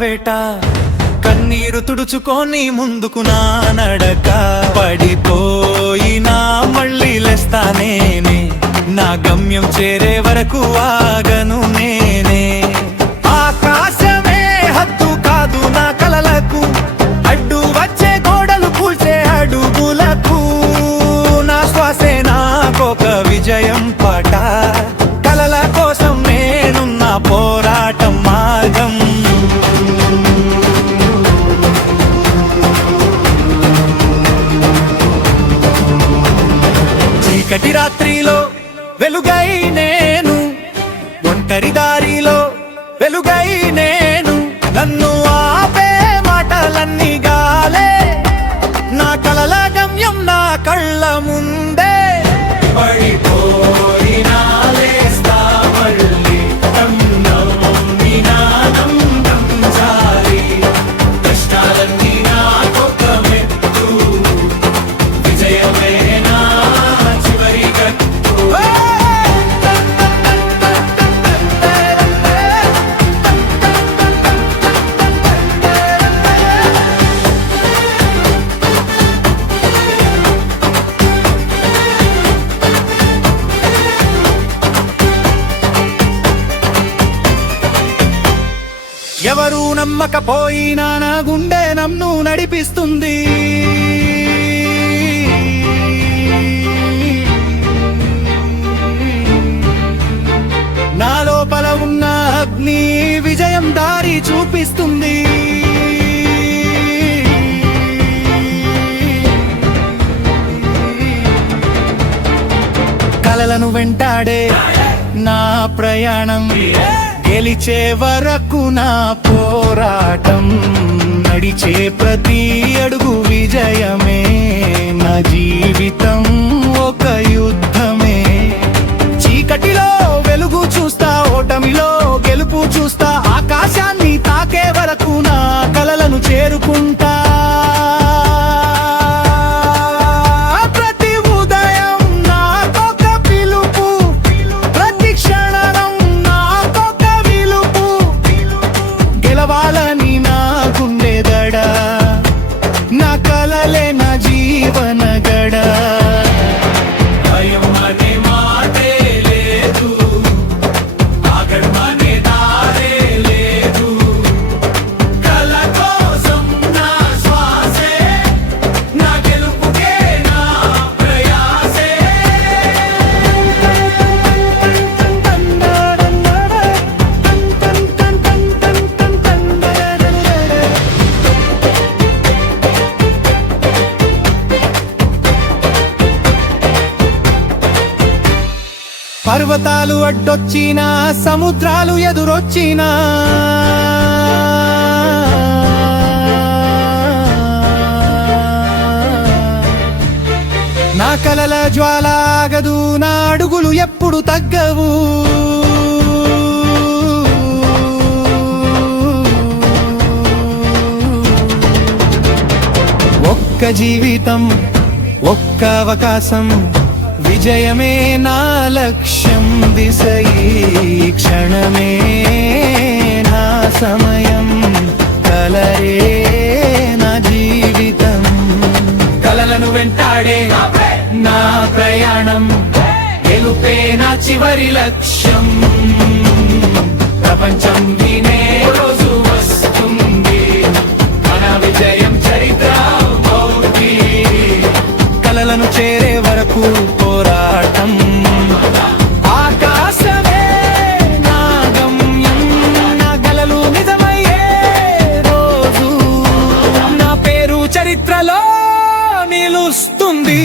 వేట కన్నీరు తుడుచుకొని ముందుకు నా నడక పడిపోయినా మళ్ళీ లేస్తా నేనే నా గమ్యం చేరే వరకు ఆగను నేనే ఆకాశమే హద్దు కాదు నా కలలకు అడ్డు వచ్చే గోడలు కూల్చే అడుగులకు నా శ్వాసే నాకొక విజయం పాట కలల కోసం నేనున్న పోరాటం మార్గం చీకటి రాత్రిలో వెలుగై నేను ఒంటరి దారిలో వెలుగై నేను నన్ను ఆపే మాటలన్నీ గాలే నా కలల గమ్యం నా కళ్ళ ముందే పడిపోయినా లేస్తా మళ్ళీ కష్టాలన్నీ నాకొక మెట్టు విజయమే నా చివరి గట్టు ఎవరు నమ్మకపోయినా నా గుండె నన్ను నడిపిస్తుంది నా లోపల ఉన్న అగ్ని విజయం దారి చూపిస్తుంది కలలను వెంటాడే నా ప్రయాణం గెలిచే వరకు నా పోరాటం నడిచే ప్రతి అడుగు విజయమే నా జీవితం ఒక యుద్ధమే చీకటిలో వెలుగు చూస్తా ఓటమిలో గెలుపు చూస్తా ఆకాశాన్ని తాకే వరకు నా కలలను చేరుకుంటా గెలవాలని నా గుండెదడ నా కలలే నా జీవన గడ భయం అనే మాటే లేదు ఆగడం అనే దారే లేదు కల కోసం నా శ్వాసే నా గెలుపుకే నా ప్రయాసే పర్వతాలు అడ్డొచ్చినా సముద్రాలు ఎదురొచ్చినా నా కలల జ్వాలాగదు నా అడుగులు ఎప్పుడు తగ్గవు ఒక్క జీవితం ఒక్క అవకాశం విజయమే నా లక్ష్యం దిశ ఈ క్షణమే నా సమయం కలరే నా జీవితం కలలను వెంటాడే నా ప్రయాణం గెలుపే నా చివరి లక్ష్యం ప్రపంచం వినే రోజు వస్తుంది మన విజయం చరిత్ర అవుతుంది కలలను చేరే వరకు పోరాటం ఆకాశమే నా గమ్యం నా కలలు నిజమయ్యే రోజు నా పేరు చరిత్రలో నిలుస్తుంది